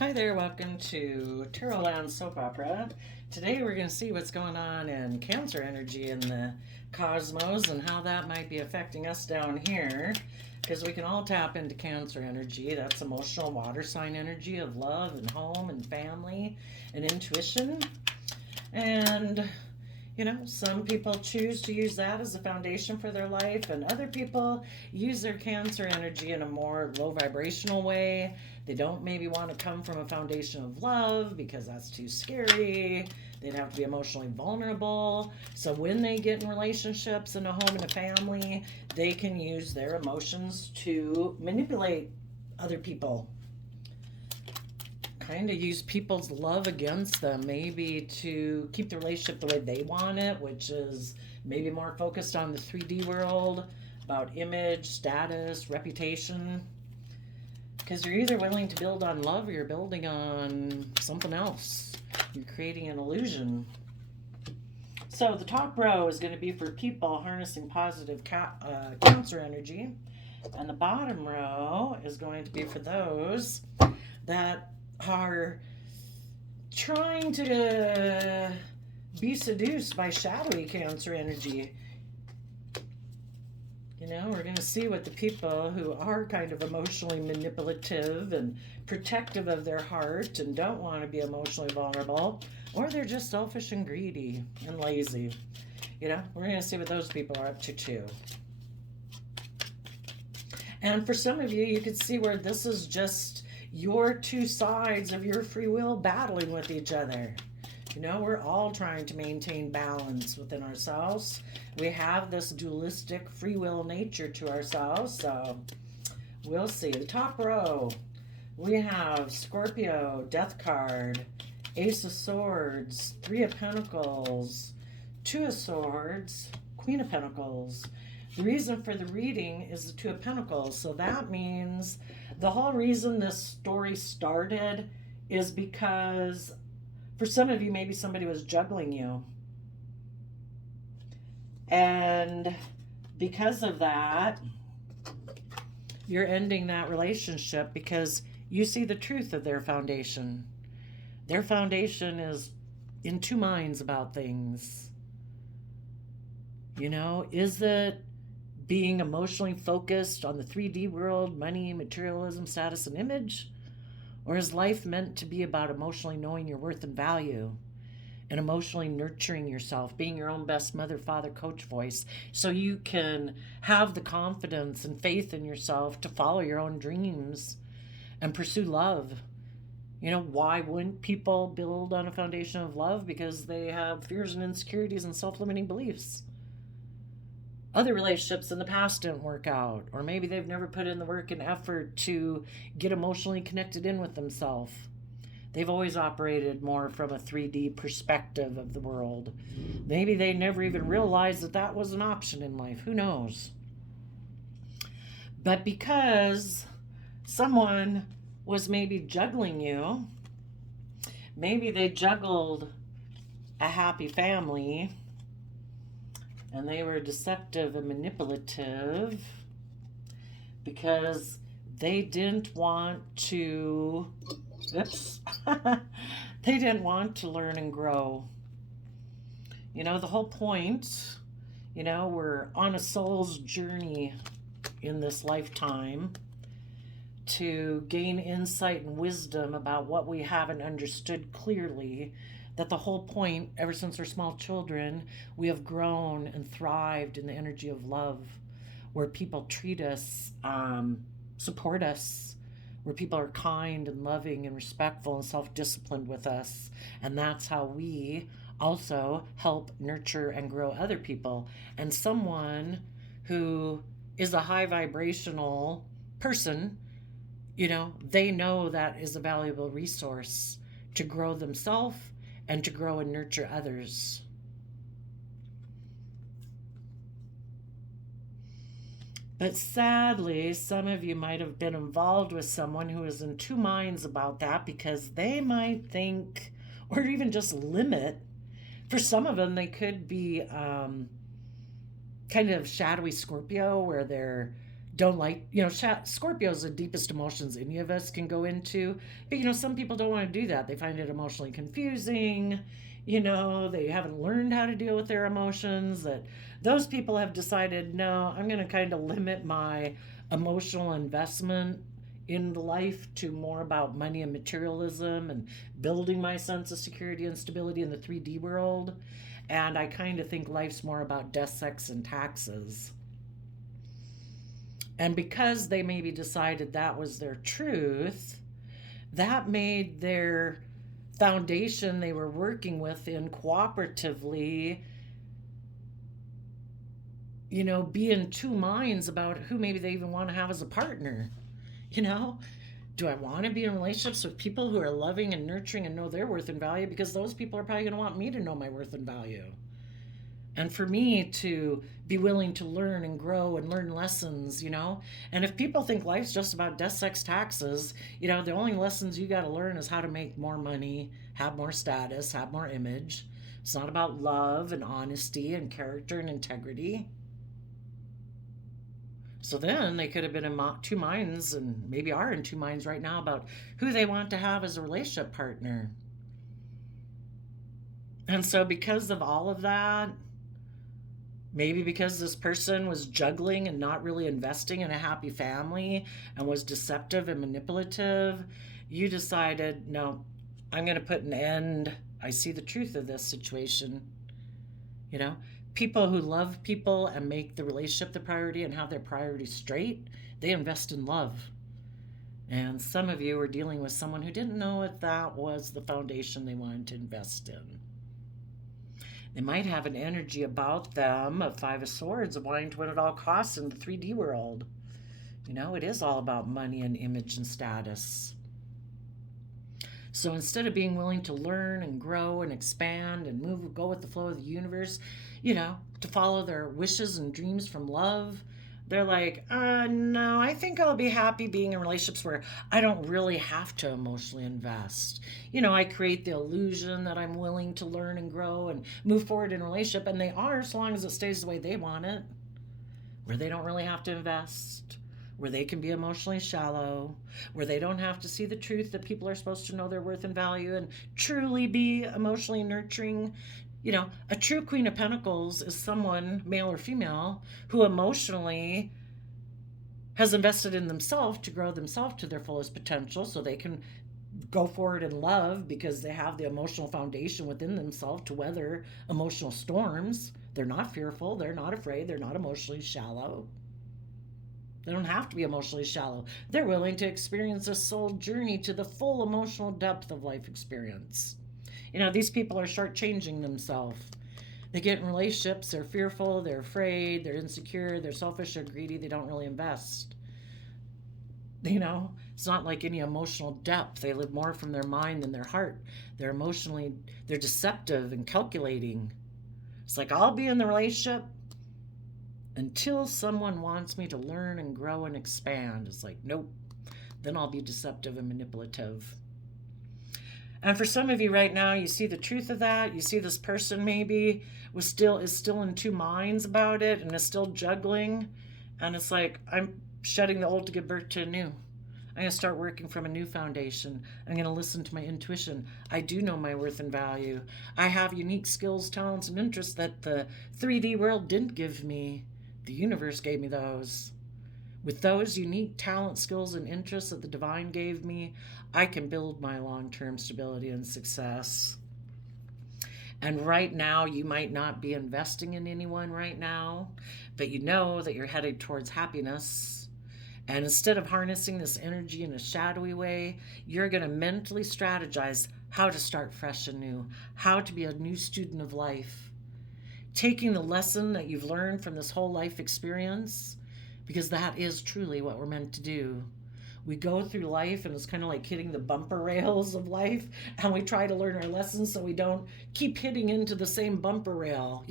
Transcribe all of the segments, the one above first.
Hi there, welcome to Tarot Land Soap Opera. Today we're going to see what's going on in Cancer energy in the cosmos and how that might be affecting us down here. Because we can all tap into Cancer energy. That's emotional water sign energy of love and home and family and intuition. And some people choose to use that as a foundation for their life, and other people use their Cancer energy in a more low vibrational way. They don't maybe want to come from a foundation of love because that's too scary. They'd have to be emotionally vulnerable. So when they get in relationships, in a home, and a family, they can use their emotions to manipulate other people. Kind of use people's love against them, maybe to keep the relationship the way they want it, which is maybe more focused on the 3D world, about image, status, reputation. Because you're either willing to build on love or you're building on something else. You're creating an illusion. So the top row is going to be for people harnessing positive Cancer energy. And the bottom row is going to be for those that are trying to be seduced by shadowy Cancer energy. We're going to see what the people who are kind of emotionally manipulative and protective of their heart and don't want to be emotionally vulnerable, or they're just selfish and greedy and lazy. We're going to see what those people are up to too. And for some of you, you could see where this is just your two sides of your free will battling with each other. We're all trying to maintain balance within ourselves. We have this dualistic free will nature to ourselves, so we'll see. The top row, we have Scorpio, Death card, Ace of Swords, Three of Pentacles, Two of Swords, Queen of Pentacles. The reason for the reading is the Two of Pentacles, so that means the whole reason this story started is because for some of you, maybe somebody was juggling you. And because of that, you're ending that relationship because you see the truth of their foundation. Their foundation is in two minds about things. Is it being emotionally focused on the 3D world, money, materialism, status, and image? Or is life meant to be about emotionally knowing your worth and value and emotionally nurturing yourself, being your own best mother, father, coach voice, so you can have the confidence and faith in yourself to follow your own dreams and pursue love? Why wouldn't people build on a foundation of love? Because they have fears and insecurities and self-limiting beliefs. Other relationships in the past didn't work out, or maybe they've never put in the work and effort to get emotionally connected in with themselves. They've always operated more from a 3D perspective of the world. Maybe they never even realized that that was an option in life. Who knows? But because someone was maybe juggling you, maybe they juggled a happy family, and they were deceptive and manipulative because they didn't want to, they didn't want to learn and grow. The whole point, we're on a soul's journey in this lifetime to gain insight and wisdom about what we haven't understood clearly. That the whole point, ever since we're small children, we have grown and thrived in the energy of love, where people treat us, support us, where people are kind and loving and respectful and self-disciplined with us. And that's how we also help nurture and grow other people. And someone who is a high vibrational person, they know that is a valuable resource to grow themselves and to grow and nurture others. But sadly, some of you might have been involved with someone who is in two minds about that because they might think, or even just limit, for some of them, they could be kind of shadowy Scorpio, where they're don't like, Scorpio's the deepest emotions any of us can go into. But, some people don't want to do that. They find it emotionally confusing. They haven't learned how to deal with their emotions. That those people have decided, no, I'm going to kind of limit my emotional investment in life to more about money and materialism and building my sense of security and stability in the 3D world. And I kind of think life's more about death, sex, and taxes. And because they maybe decided that was their truth, that made their foundation they were working within cooperatively, be in two minds about who maybe they even want to have as a partner. Do I want to be in relationships with people who are loving and nurturing and know their worth and value? Because those people are probably going to want me to know my worth and value. And for me to be willing to learn and grow and learn lessons, And if people think life's just about death, sex, taxes, the only lessons you got to learn is how to make more money, have more status, have more image. It's not about love and honesty and character and integrity. So then they could have been in two minds, and maybe are in two minds right now, about who they want to have as a relationship partner. And so because of all of that, maybe because this person was juggling and not really investing in a happy family and was deceptive and manipulative, you decided, no, I'm going to put an end. I see the truth of this situation. People who love people and make the relationship the priority and have their priorities straight, they invest in love. And some of you are dealing with someone who didn't know if that was the foundation they wanted to invest in. They might have an energy about them of Five of Swords of wanting to win at all costs in the 3D world. It is all about money and image and status. So instead of being willing to learn and grow and expand and go with the flow of the universe, to follow their wishes and dreams from love, they're like, no, I think I'll be happy being in relationships where I don't really have to emotionally invest. I create the illusion that I'm willing to learn and grow and move forward in a relationship, and they are, so long as it stays the way they want it, where they don't really have to invest, where they can be emotionally shallow, where they don't have to see the truth that people are supposed to know their worth and value and truly be emotionally nurturing. A true Queen of Pentacles is someone, male or female, who emotionally has invested in themselves to grow themselves to their fullest potential so they can go forward in love because they have the emotional foundation within themselves to weather emotional storms. They're not fearful. They're not afraid. They're not emotionally shallow. They don't have to be emotionally shallow. They're willing to experience a soul journey to the full emotional depth of life experience. These people are shortchanging themselves. They get in relationships, they're fearful, they're afraid, they're insecure, they're selfish, they're greedy, they don't really invest. It's not like any emotional depth. They live more from their mind than their heart. They're deceptive and calculating. It's like, I'll be in the relationship until someone wants me to learn and grow and expand. It's like, nope. Then I'll be deceptive and manipulative. And for some of you right now, you see the truth of that. You see this person maybe is still in two minds about it and is still juggling. And it's like, I'm shedding the old to give birth to a new. I'm going to start working from a new foundation. I'm going to listen to my intuition. I do know my worth and value. I have unique skills, talents, and interests that the 3D world didn't give me. The universe gave me those. With those unique talent, skills, and interests that the divine gave me, I can build my long-term stability and success. And right now, you might not be investing in anyone right now, but you know that you're headed towards happiness. And instead of harnessing this energy in a shadowy way, you're going to mentally strategize how to start fresh and new, how to be a new student of life, taking the lesson that you've learned from this whole life experience, because that is truly what we're meant to do. We go through life and it's kind of like hitting the bumper rails of life, and we try to learn our lessons so we don't keep hitting into the same bumper rail.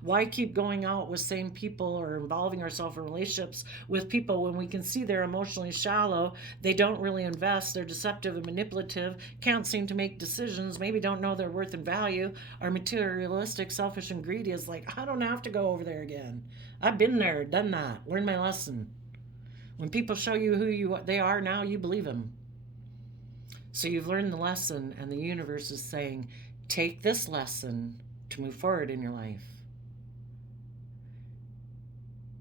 Why keep going out with same people or involving ourselves in relationships with people when we can see they're emotionally shallow, they don't really invest, they're deceptive and manipulative, can't seem to make decisions, maybe don't know their worth and value, are materialistic, selfish, and greedy. Is like, I don't have to go over there again. I've been there, done that, learned my lesson. When people show you they are now, you believe them. So you've learned the lesson, and the universe is saying, take this lesson to move forward in your life.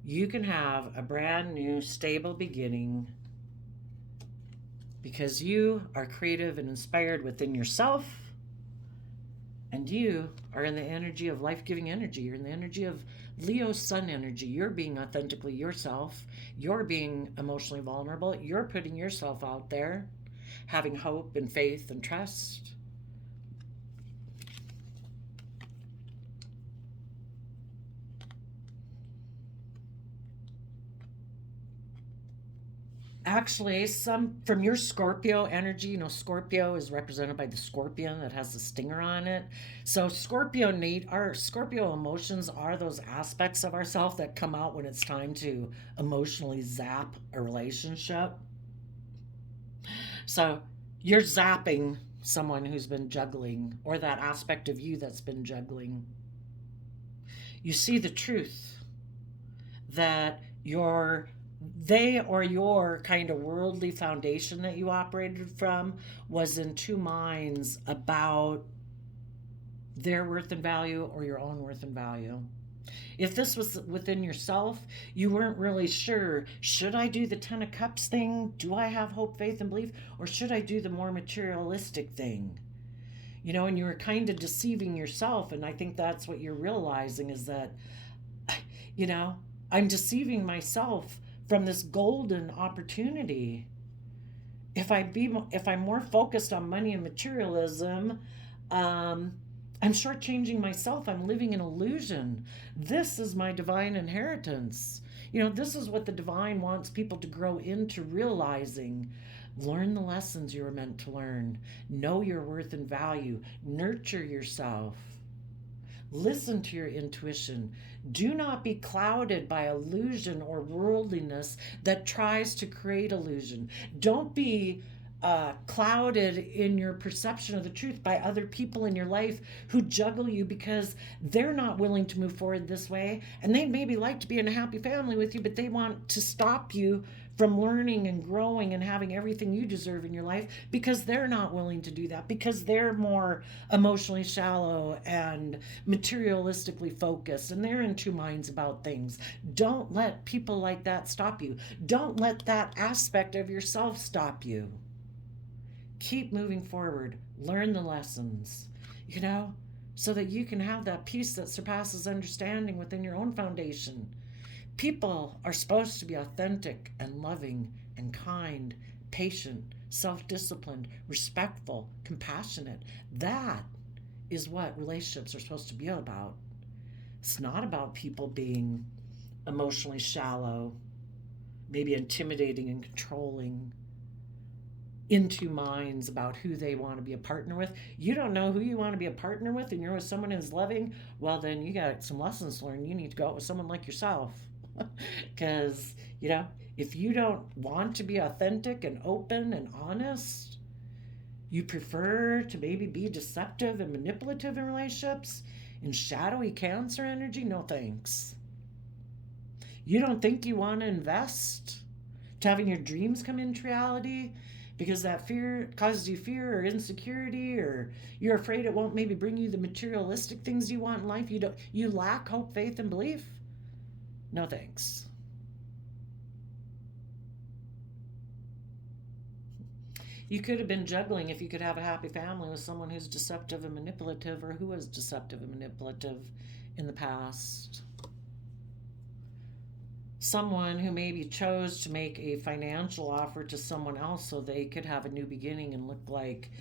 You can have a brand new, stable beginning because you are creative and inspired within yourself, and you are in the energy of life-giving energy. You're in the energy of Leo sun energy. You're being authentically yourself. You're being emotionally vulnerable. You're putting yourself out there, having hope and faith and trust. Actually, some from your Scorpio energy, Scorpio is represented by the scorpion that has the stinger on it. So our Scorpio emotions are those aspects of ourself that come out when it's time to emotionally zap a relationship. So you're zapping someone who's been juggling, or that aspect of you that's been juggling. You see the truth that your kind of worldly foundation that you operated from was in two minds about their worth and value or your own worth and value. If this was within yourself, you weren't really sure, should I do the Ten of Cups thing? Do I have hope, faith, and belief? Or should I do the more materialistic thing? And you were kind of deceiving yourself. And I think that's what you're realizing is that, I'm deceiving myself from this golden opportunity. If I'm more focused on money and materialism, I'm shortchanging myself. I'm living an illusion. This is my divine inheritance. This is what the divine wants people to grow into realizing. Learn the lessons you were meant to learn. Know your worth and value. Nurture yourself. Listen to your intuition. Do not be clouded by illusion or worldliness that tries to create illusion. Don't be clouded in your perception of the truth by other people in your life who juggle you because they're not willing to move forward this way. And they maybe like to be in a happy family with you, but they want to stop you from learning and growing and having everything you deserve in your life because they're not willing to do that, because they're more emotionally shallow and materialistically focused and they're in two minds about things. Don't let people like that stop you. Don't let that aspect of yourself stop you. Keep moving forward. Learn the lessons, so that you can have that peace that surpasses understanding within your own foundation. People are supposed to be authentic and loving and kind, patient, self-disciplined, respectful, compassionate. That is what relationships are supposed to be about. It's not about people being emotionally shallow, maybe intimidating and controlling, in two minds about who they want to be a partner with. You don't know who you want to be a partner with and you're with someone who's loving, well, then you got some lessons to learn. You need to go out with someone like yourself. Because, if you don't want to be authentic and open and honest, you prefer to maybe be deceptive and manipulative in relationships, in shadowy Cancer energy, no thanks. You don't think you want to invest to having your dreams come into reality because that fear causes you fear or insecurity, or you're afraid it won't maybe bring you the materialistic things you want in life. You lack hope, faith, and belief. No thanks. You could have been juggling if you could have a happy family with someone who's deceptive and manipulative, or who was deceptive and manipulative in the past. Someone who maybe chose to make a financial offer to someone else so they could have a new beginning and look like,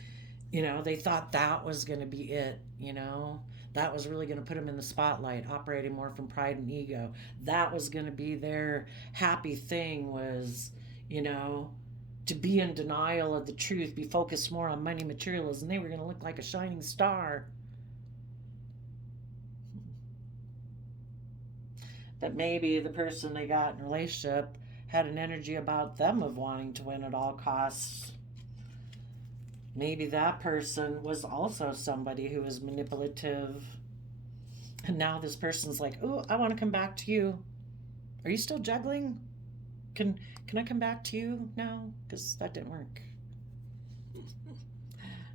they thought that was going to be it, that was really going to put them in the spotlight, operating more from pride and ego. That was going to be their happy thing, was, to be in denial of the truth, be focused more on money, materialism. They were going to look like a shining star. That maybe the person they got in a relationship had an energy about them of wanting to win at all costs. Maybe that person was also somebody who was manipulative. And now this person's like, oh, I want to come back to you. Are you still juggling? Can Can I come back to you now? Because that didn't work.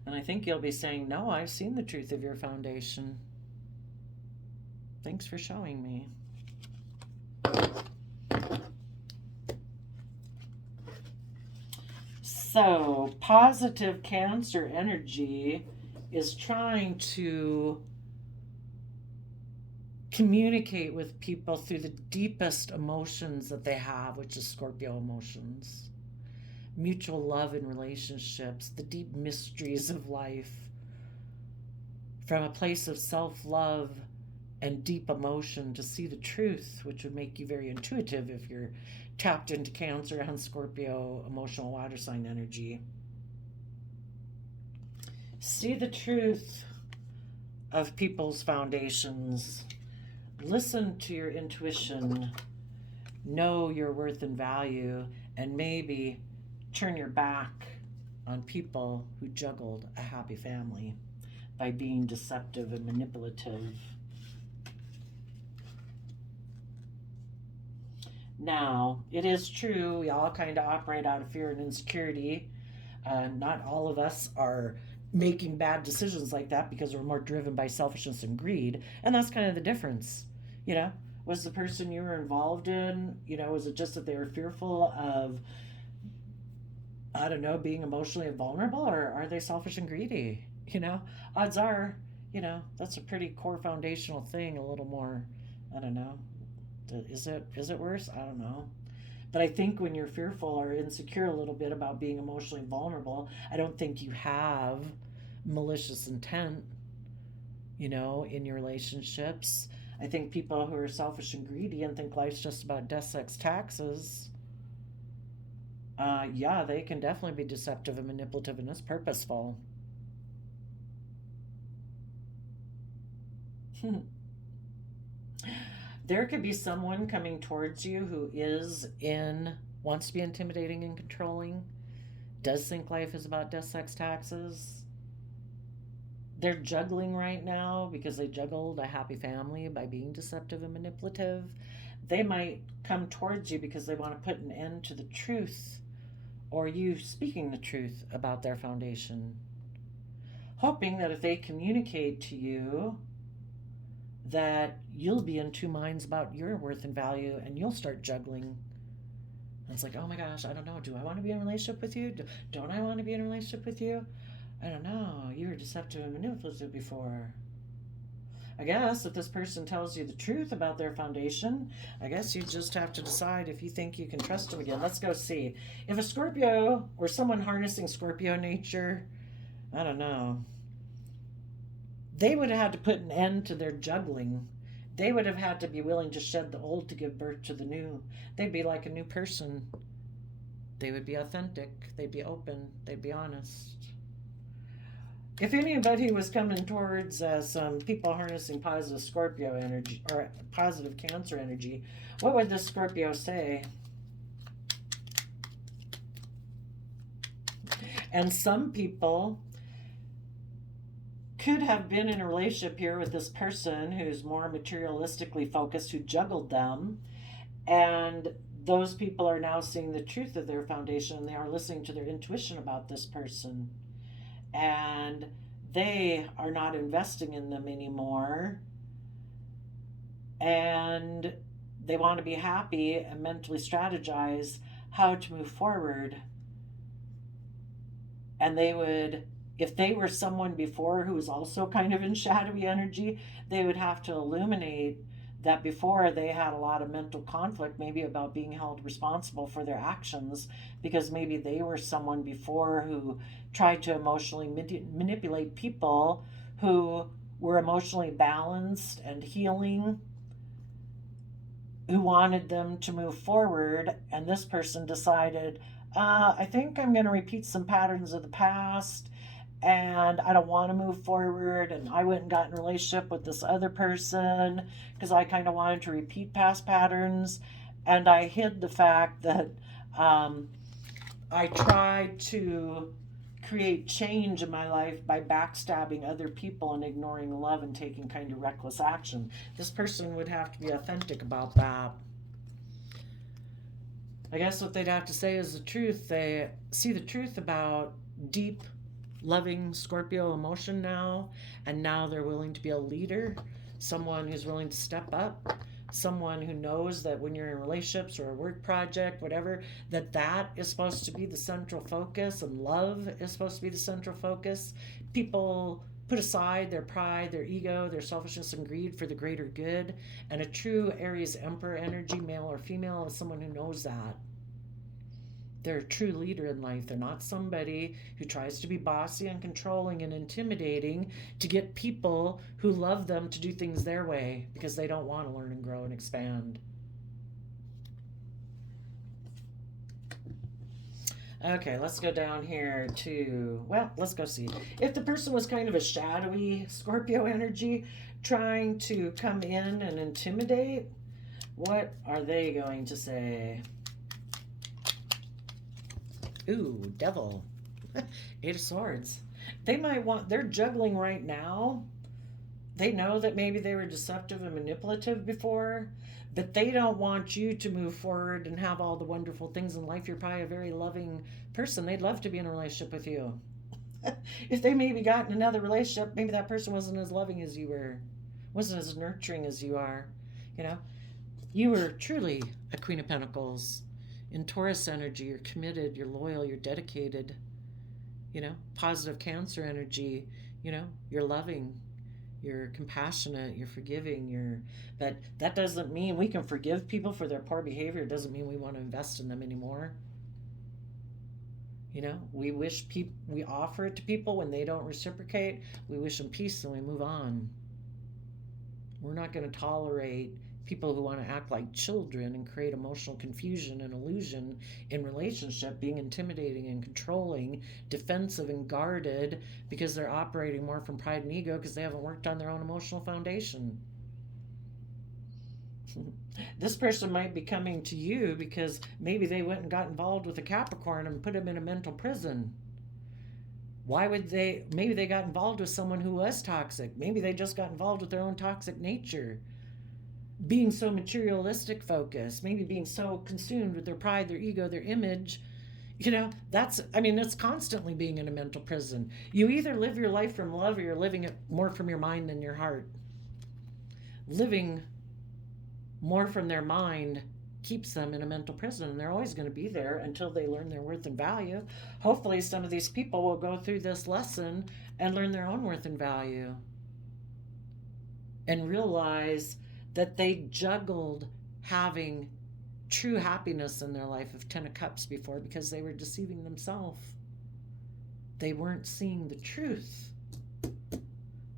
And I think you'll be saying, no, I've seen the truth of your foundation. Thanks for showing me. So, positive Cancer energy is trying to communicate with people through the deepest emotions that they have, which is Scorpio emotions. Mutual love in relationships, the deep mysteries of life, from a place of self-love and deep emotion to see the truth, which would make you very intuitive if you're tapped into Cancer and Scorpio emotional water sign energy. See the truth of people's foundations. Listen to your intuition. Know your worth and value, and maybe turn your back on people who juggled a happy family by being deceptive and manipulative. Now, it is true, we all kind of operate out of fear and insecurity. Not all of us are making bad decisions like that because we're more driven by selfishness and greed. And that's kind of the difference. You know, was the person you were involved in, was it just that they were fearful of, I don't know, being emotionally vulnerable, or are they selfish and greedy? Odds are, that's a pretty core foundational thing, a little more, I don't know. Is it worse? I don't know. But I think when you're fearful or insecure a little bit about being emotionally vulnerable, I don't think you have malicious intent, in your relationships. I think people who are selfish and greedy and think life's just about death, sex, taxes, yeah, they can definitely be deceptive and manipulative, and it's purposeful. There could be someone coming towards you who wants to be intimidating and controlling, does think life is about death, sex, taxes. They're juggling right now because they juggled a happy family by being deceptive and manipulative. They might come towards you because they want to put an end to the truth, or you speaking the truth about their foundation, hoping that if they communicate to you, that you'll be in two minds about your worth and value, and you'll start juggling. And it's like, oh my gosh, I don't know. Do I want to be in a relationship with you? Don't I want to be in a relationship with you? I don't know. You were deceptive and manipulative before. I guess if this person tells you the truth about their foundation, I guess you just have to decide if you think you can trust them again. Let's go see. If a Scorpio or someone harnessing Scorpio nature, I don't know, they would have had to put an end to their juggling. They would have had to be willing to shed the old to give birth to the new. They'd be like a new person. They would be authentic. They'd be open. They'd be honest. If anybody was coming towards people harnessing positive Scorpio energy or positive Cancer energy, what would this Scorpio say? And some people could have been in a relationship here with this person who's more materialistically focused, who juggled them, and those people are now seeing the truth of their foundation, and they are listening to their intuition about this person, and they are not investing in them anymore, and they want to be happy and mentally strategize how to move forward. And they would, if they were someone before who was also kind of in shadowy energy, they would have to illuminate that before they had a lot of mental conflict, maybe about being held responsible for their actions, because maybe they were someone before who tried to emotionally manipulate people who were emotionally balanced and healing, who wanted them to move forward. And this person decided, I think I'm going to repeat some patterns of the past, and I don't want to move forward, and I went and got in a relationship with this other person because I kind of wanted to repeat past patterns, and I hid the fact that I tried to create change in my life by backstabbing other people and ignoring love and taking kind of reckless action. This person would have to be authentic about that. I guess what they'd have to say is the truth. They see the truth about deep, loving Scorpio emotion now, and now they're willing to be a leader, someone who's willing to step up, someone who knows that when you're in relationships or a work project, whatever, that is supposed to be the central focus, and love is supposed to be the central focus. People put aside their pride, their ego, their selfishness and greed for the greater good. And a true Aries Emperor energy, male or female, is someone who knows that. They're a true leader in life. They're not somebody who tries to be bossy and controlling and intimidating to get people who love them to do things their way because they don't want to learn and grow and expand. Okay, let's go down here to, well, let's go see. If the person was kind of a shadowy Scorpio energy trying to come in and intimidate, what are they going to say? Ooh, devil. 8 of Swords. They might want, they're juggling right now. They know that maybe they were deceptive and manipulative before, but they don't want you to move forward and have all the wonderful things in life. You're probably a very loving person. They'd love to be in a relationship with you. If they maybe got in another relationship, maybe that person wasn't as loving as you were, wasn't as nurturing as you are. You know, you were truly a Queen of Pentacles. In Taurus energy, you're committed, you're loyal, you're dedicated. You know, positive Cancer energy, you know, you're loving, you're compassionate, you're forgiving, but that doesn't mean we can forgive people for their poor behavior. It doesn't mean we want to invest in them anymore. You know, we offer it to people when they don't reciprocate. We wish them peace and we move on. We're not going to tolerate people who want to act like children and create emotional confusion and illusion in relationship, being intimidating and controlling, defensive and guarded because they're operating more from pride and ego because they haven't worked on their own emotional foundation. This person might be coming to you because maybe they went and got involved with a Capricorn and put him in a mental prison. Why would they? Maybe they got involved with someone who was toxic. Maybe they just got involved with their own toxic nature. Being so materialistic focused, maybe being so consumed with their pride, their ego, their image, you know, it's constantly being in a mental prison. You either live your life from love or you're living it more from your mind than your heart. Living more from their mind keeps them in a mental prison, and they're always going to be there until they learn their worth and value. Hopefully some of these people will go through this lesson and learn their own worth and value and realize that they juggled having true happiness in their life of 10 of Cups before because they were deceiving themselves. They weren't seeing the truth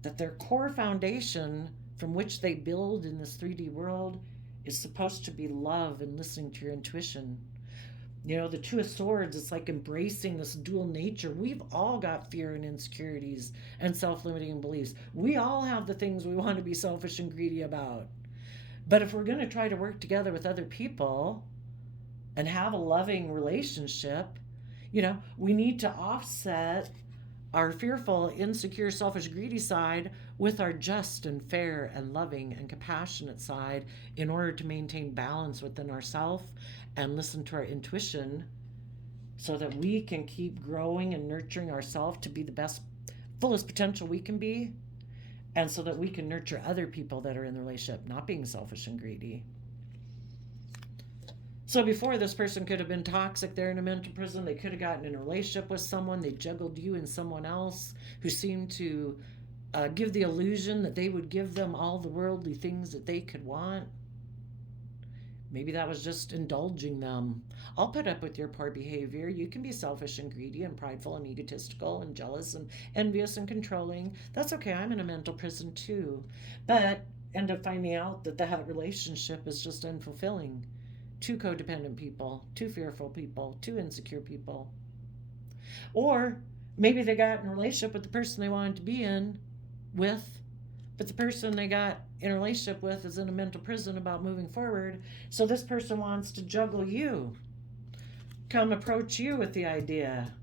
that their core foundation from which they build in this 3D world is supposed to be love and listening to your intuition. You know, the Two of Swords, it's like embracing this dual nature. We've all got fear and insecurities and self-limiting beliefs. We all have the things we want to be selfish and greedy about. But if we're going to try to work together with other people and have a loving relationship, you know, we need to offset our fearful, insecure, selfish, greedy side with our just and fair and loving and compassionate side in order to maintain balance within ourselves and listen to our intuition so that we can keep growing and nurturing ourselves to be the best, fullest potential we can be, and so that we can nurture other people that are in the relationship, not being selfish and greedy. So before, this person could have been toxic. They're in a mental prison. They could have gotten in a relationship with someone. They juggled you and someone else who seemed to give the illusion that they would give them all the worldly things that they could want. Maybe that was just indulging them. I'll put up with your poor behavior. You can be selfish and greedy and prideful and egotistical and jealous and envious and controlling. That's okay. I'm in a mental prison too. But end up finding out that that relationship is just unfulfilling. Two codependent people, two fearful people, two insecure people. Or maybe they got in a relationship with the person they wanted to be in with, but the person they got in a relationship with is in a mental prison about moving forward. So this person wants to juggle you, come approach you with the idea,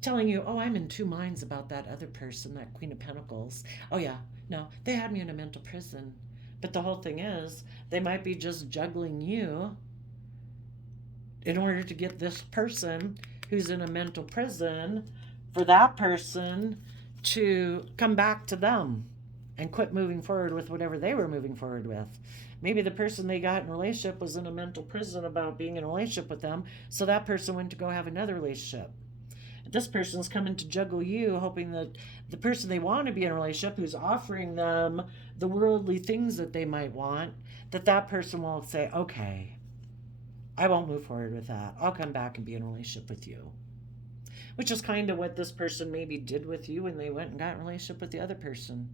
telling you, oh, I'm in two minds about that other person, that Queen of Pentacles. Oh yeah, no, they had me in a mental prison. But the whole thing is, they might be just juggling you in order to get this person who's in a mental prison, for that person to come back to them and quit moving forward with whatever they were moving forward with. Maybe the person they got in a relationship was in a mental prison about being in a relationship with them, so that person went to go have another relationship. This person's coming to juggle you, hoping that the person they want to be in a relationship, who's offering them the worldly things that they might want, that person will say, okay, I won't move forward with that. I'll come back and be in a relationship with you. Which is kind of what this person maybe did with you when they went and got in a relationship with the other person.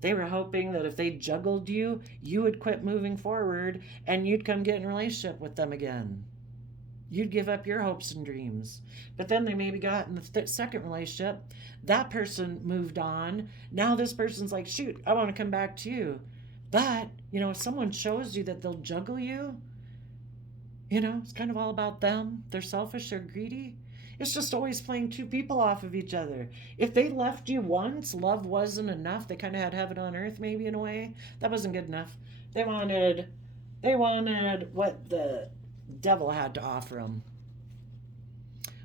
They were hoping that if they juggled you, you would quit moving forward and you'd come get in a relationship with them again. You'd give up your hopes and dreams. But then they maybe got in the second relationship. That person moved on. Now this person's like, shoot, I want to come back to you. But, if someone shows you that they'll juggle you, it's kind of all about them. They're selfish, they're greedy. It's just always playing two people off of each other. If they left you once, love wasn't enough. They kind of had heaven on earth, maybe, in a way. That wasn't good enough. They wanted what the devil had to offer them.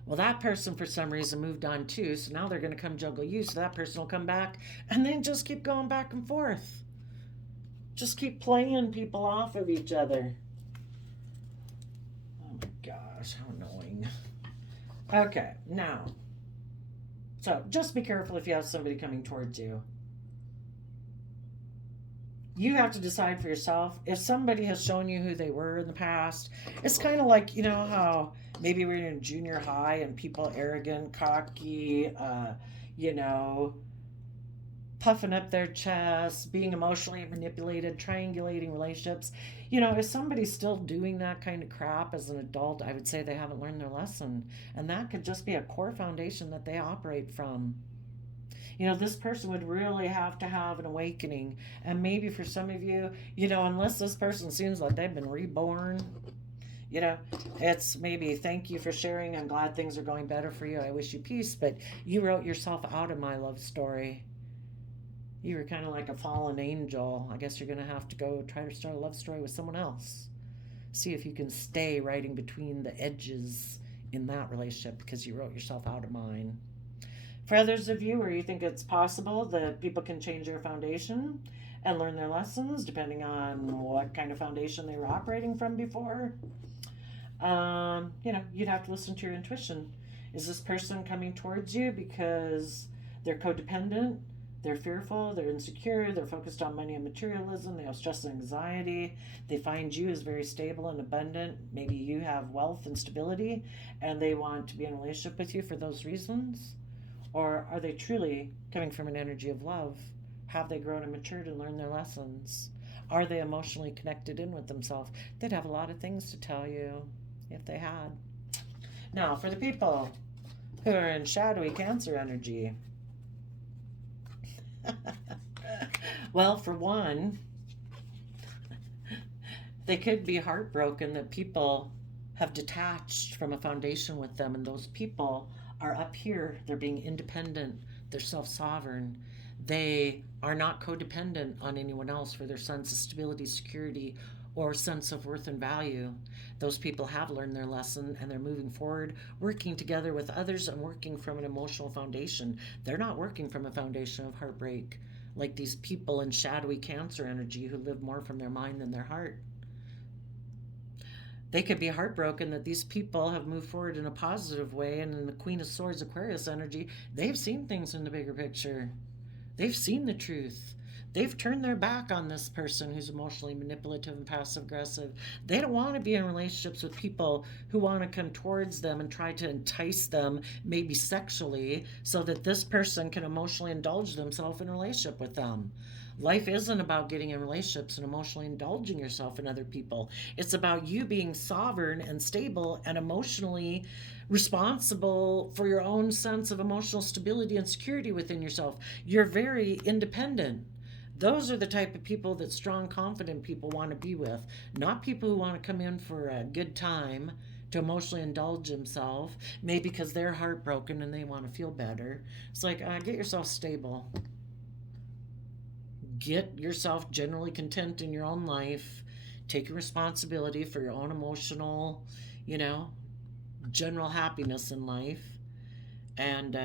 Well, that person, for some reason, moved on too, so now they're going to come juggle you, so that person will come back, and then just keep going back and forth. Just keep playing people off of each other. Oh my gosh, how annoying. Okay, now, so just be careful if you have somebody coming towards you. You have to decide for yourself. If somebody has shown you who they were in the past, it's kind of like, how maybe we're in junior high and people arrogant, cocky, puffing up their chests, being emotionally manipulated, triangulating relationships. If somebody's still doing that kind of crap as an adult, I would say they haven't learned their lesson. And that could just be a core foundation that they operate from. This person would really have to have an awakening. And maybe for some of you, unless this person seems like they've been reborn, it's maybe thank you for sharing. I'm glad things are going better for you. I wish you peace. But you wrote yourself out of my love story. You were kind of like a fallen angel. I guess you're going to have to go try to start a love story with someone else. See if you can stay writing between the edges in that relationship because you wrote yourself out of mine. For others of you where you think it's possible that people can change their foundation and learn their lessons depending on what kind of foundation they were operating from before, you'd have to listen to your intuition. Is this person coming towards you because they're codependent? They're fearful, they're insecure, they're focused on money and materialism, they have stress and anxiety, they find you as very stable and abundant, maybe you have wealth and stability, and they want to be in a relationship with you for those reasons? Or are they truly coming from an energy of love? Have they grown and matured and learned their lessons? Are they emotionally connected in with themselves? They'd have a lot of things to tell you if they had. Now, for the people who are in shadowy Cancer energy, well, for one, they could be heartbroken that people have detached from a foundation with them, and those people are up here. They're being independent. They're self-sovereign. They are not codependent on anyone else for their sense of stability, security, or sense of worth and value. Those people have learned their lesson and they're moving forward, working together with others and working from an emotional foundation. They're not working from a foundation of heartbreak like these people in shadowy Cancer energy who live more from their mind than their heart. They could be heartbroken that these people have moved forward in a positive way, and in the Queen of Swords Aquarius energy, they've seen things in the bigger picture. They've seen the truth. They've turned their back on this person who's emotionally manipulative and passive aggressive. They don't want to be in relationships with people who want to come towards them and try to entice them, maybe sexually, so that this person can emotionally indulge themselves in a relationship with them. Life isn't about getting in relationships and emotionally indulging yourself in other people. It's about you being sovereign and stable and emotionally responsible for your own sense of emotional stability and security within yourself. You're very independent. Those are the type of people that strong, confident people want to be with, not people who want to come in for a good time to emotionally indulge themselves, maybe because they're heartbroken and they want to feel better. It's like, get yourself stable. Get yourself generally content in your own life. Take your responsibility for your own emotional, you know, general happiness in life. And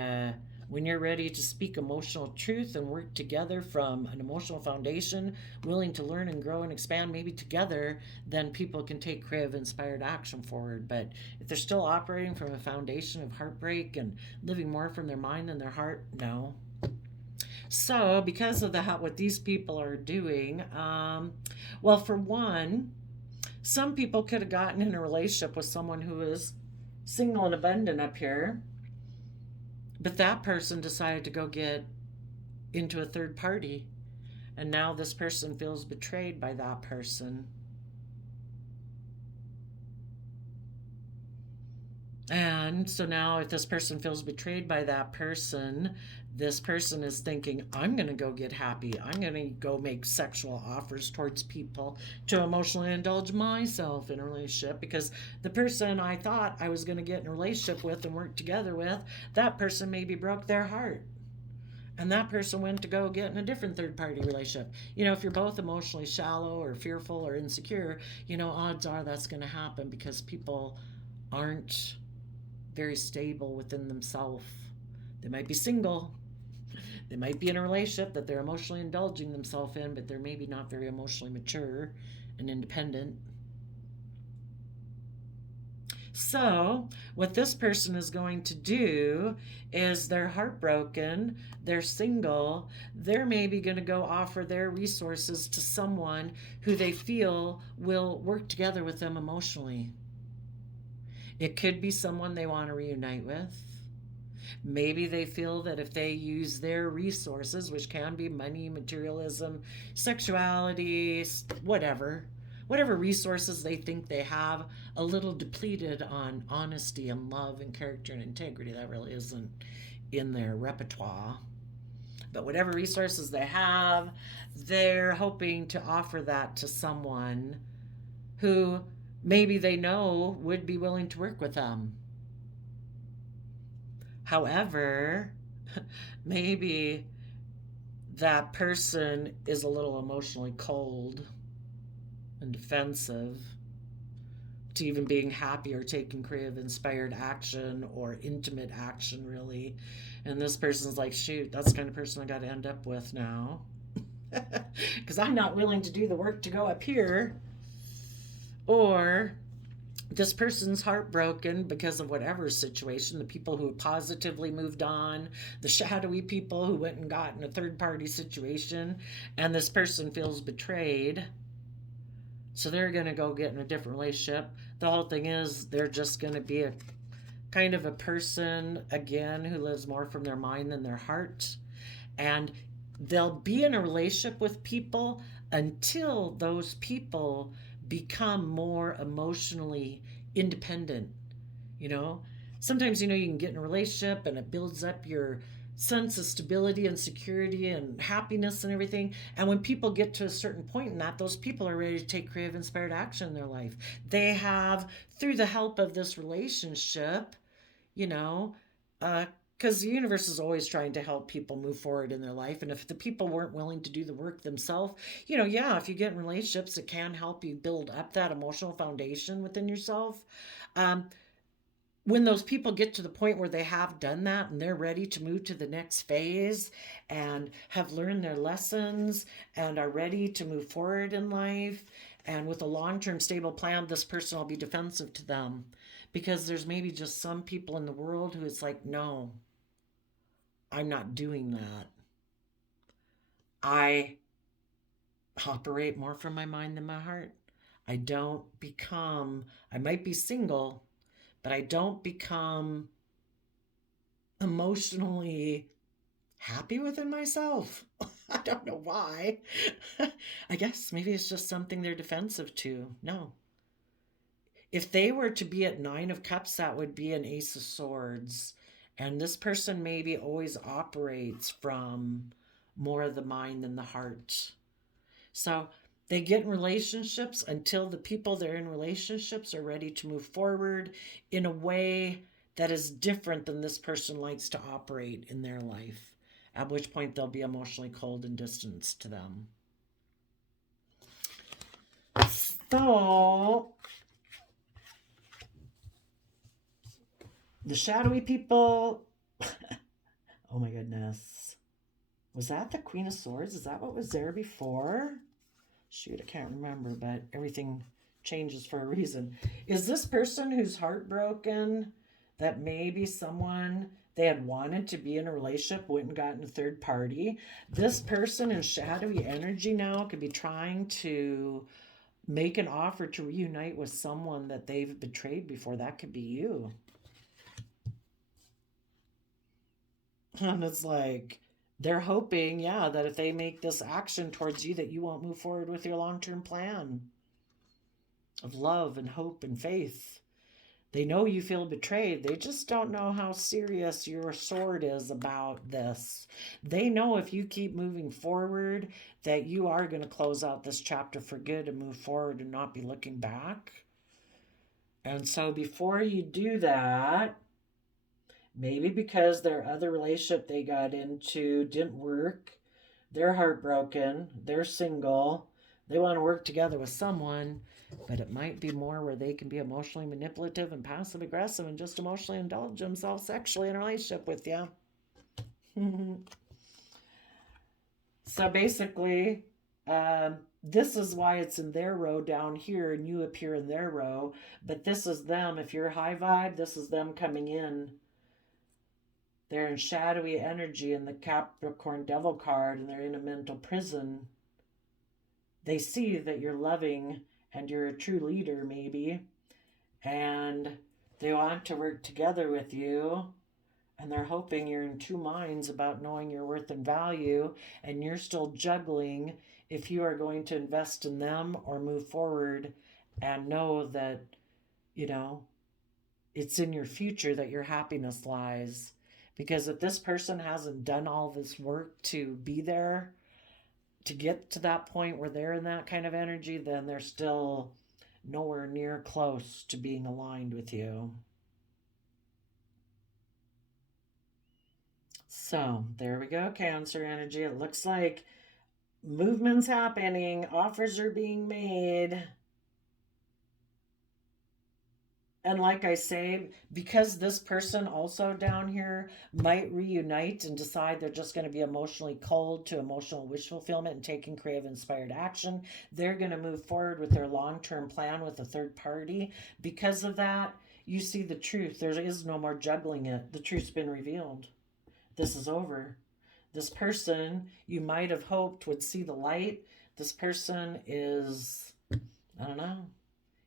when you're ready to speak emotional truth and work together from an emotional foundation, willing to learn and grow and expand, maybe together, then people can take creative inspired action forward. But if they're still operating from a foundation of heartbreak and living more from their mind than their heart, no. So, because of that, what these people are doing, well, for one, some people could have gotten in a relationship with someone who is single and abundant up here, but that person decided to go get into a third party. And now this person feels betrayed by that person. And so now, if this person feels betrayed by that person, this person is thinking, I'm going to go get happy. I'm going to go make sexual offers towards people to emotionally indulge myself in a relationship because the person I thought I was going to get in a relationship with and work together with, that person maybe broke their heart. And that person went to go get in a different third party relationship. If you're both emotionally shallow or fearful or insecure, odds are that's going to happen because people aren't very stable within themselves. They might be single. They might be in a relationship that they're emotionally indulging themselves in, but they're maybe not very emotionally mature and independent. So, what this person is going to do is they're heartbroken, they're single, they're maybe going to go offer their resources to someone who they feel will work together with them emotionally. It could be someone they want to reunite with. Maybe they feel that if they use their resources, which can be money, materialism, sexuality, whatever resources they think they have, a little depleted on honesty and love and character and integrity, that really isn't in their repertoire. But whatever resources they have, they're hoping to offer that to someone who maybe they know would be willing to work with them. However, maybe that person is a little emotionally cold and defensive to even being happy or taking creative inspired action or intimate action, really. And this person's like, shoot, that's the kind of person I got to end up with now. Because I'm not willing to do the work to go up here. Or this person's heartbroken because of whatever situation, the people who positively moved on, the shadowy people who went and got in a third party situation, and this person feels betrayed. So they're going to go get in a different relationship. The whole thing is they're just going to be a kind of a person, again, who lives more from their mind than their heart. And they'll be in a relationship with people until those people become more emotionally independent. You know, sometimes, you can get in a relationship and it builds up your sense of stability and security and happiness and everything. And when people get to a certain point in that, those people are ready to take creative inspired action in their life. They have, through the help of this relationship, you know, because the universe is always trying to help people move forward in their life. And if the people weren't willing to do the work themselves, yeah, if you get in relationships, it can help you build up that emotional foundation within yourself. Um, when those people get to the point where they have done that and they're ready to move to the next phase and have learned their lessons and are ready to move forward in life and with a long-term stable plan, this person will be defensive to them because there's maybe just some people in the world who it's like, no, I'm not doing that. I operate more from my mind than my heart. I might be single, but I don't become emotionally happy within myself. I don't know why. I guess maybe it's just something they're defensive to. No. If they were to be at Nine of Cups, that would be an Ace of Swords. And this person maybe always operates from more of the mind than the heart. So they get in relationships until the people they're in relationships are ready to move forward in a way that is different than this person likes to operate in their life, at which point they'll be emotionally cold and distant to them. So The shadowy people. Oh my goodness. Was that the Queen of Swords? Is that what was there before? Shoot, I can't remember, but everything changes for a reason. Is this person who's heartbroken that maybe someone they had wanted to be in a relationship went and got in a third party? This person in shadowy energy now could be trying to make an offer to reunite with someone that they've betrayed before. That could be you. And it's like they're hoping, yeah, that if they make this action towards you, that you won't move forward with your long term plan of love and hope and faith. They know you feel betrayed. They just don't know how serious your sword is about this. They know if you keep moving forward, that you are going to close out this chapter for good and move forward and not be looking back. And so before you do that, maybe because their other relationship they got into didn't work, they're heartbroken, they're single, they want to work together with someone, but it might be more where they can be emotionally manipulative and passive aggressive and just emotionally indulge themselves sexually in a relationship with you. So basically, this is why it's in their row down here and you appear in their row, but this is them. If you're high vibe, this is them coming in. They're in shadowy energy in the Capricorn Devil card and they're in a mental prison. They see that you're loving and you're a true leader, maybe, and they want to work together with you. And they're hoping you're in two minds about knowing your worth and value, and you're still juggling if you are going to invest in them or move forward and know that, you know, it's in your future that your happiness lies. Because if this person hasn't done all this work to be there, to get to that point where they're in that kind of energy, then they're still nowhere near close to being aligned with you. So there we go, Cancer energy. It looks like movement's happening, offers are being made. And like I say, because this person also down here might reunite and decide they're just going to be emotionally cold to emotional wish fulfillment and taking creative inspired action, they're going to move forward with their long term plan with a third party. Because of that, you see the truth. There is no more juggling it. The truth's been revealed. This is over. This person you might have hoped would see the light. This person is, I don't know,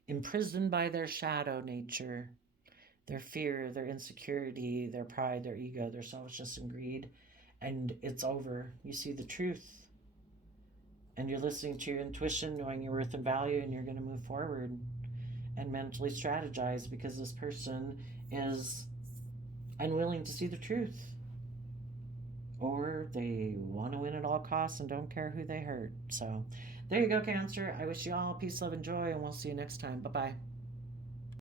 imprisoned by their shadow nature, their fear, their insecurity, their pride, their ego, their selfishness and greed. And it's over. You see the truth. And you're listening to your intuition, knowing your worth and value, and you're going to move forward and mentally strategize because this person is unwilling to see the truth. Or they want to win at all costs and don't care who they hurt. So there you go, Cancer. I wish you all peace, love, and joy, and we'll see you next time. Bye bye.